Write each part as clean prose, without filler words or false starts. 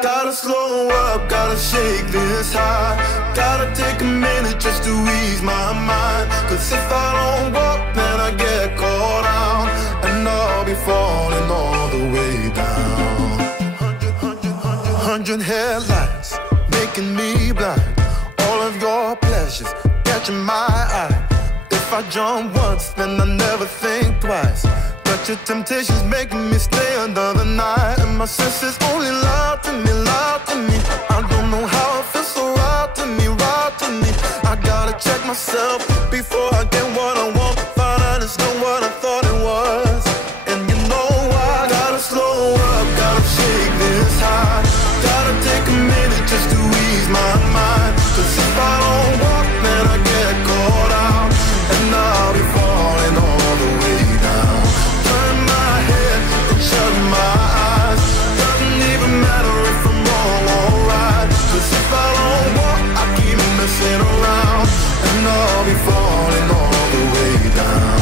Gotta slow up, gotta shake this high. Gotta take a minute just to ease my mind. Cause if I don't walk, then I get caught out, and I'll be falling all the way down. 100 headlights making me blind. All of your pleasures catching my eye. If I jump once, then I never think twice. But your temptation's making me stay another night, and my senses only lie to me, lie to me. I don't know how it feels so right to me, right to me. I gotta check myself before I get what I want. Find out it's not what I thought it was. And you know I gotta slow up, gotta shake this high. Gotta take a minute just to ease my mind. Cause if I don't walk, then I get caught out, and I'll be falling all the way down. Turn my head and shut my eyes. Doesn't even matter if I'm wrong or right. Cause if I don't walk, I keep messing around, and I'll be falling all the way down.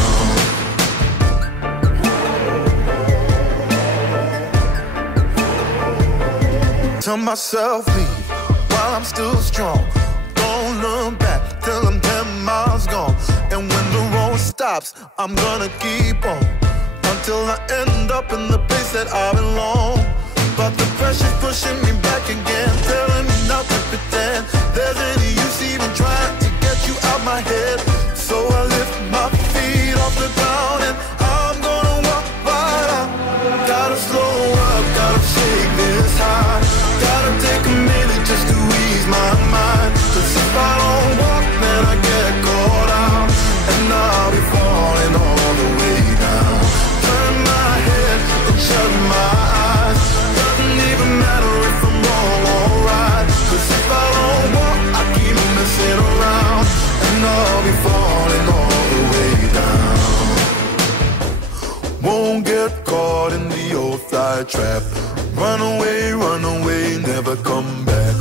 Tell myself leave while I'm still strong. Don't look back till I'm 10 miles gone. And when the road stops, I'm gonna keep on until I end up in the place that I belong. But the pressure's pushing me back again, telling me not to pretend there's any use even trying to get you out my head. So I lift my feet off the ground and I'm gonna walk right out. Gotta slow up, gotta shake this high. Gotta take a minute just to ease my mind. Cause if I don't walk, then I get caught out, and I'll be falling all the way down. Turn my head and shut my eyes. Doesn't even matter if I'm wrong or right. Cause if I don't walk, I keep messing around, and I'll be falling all the way down. Won't get caught in the old fly trap. Run away, never come back.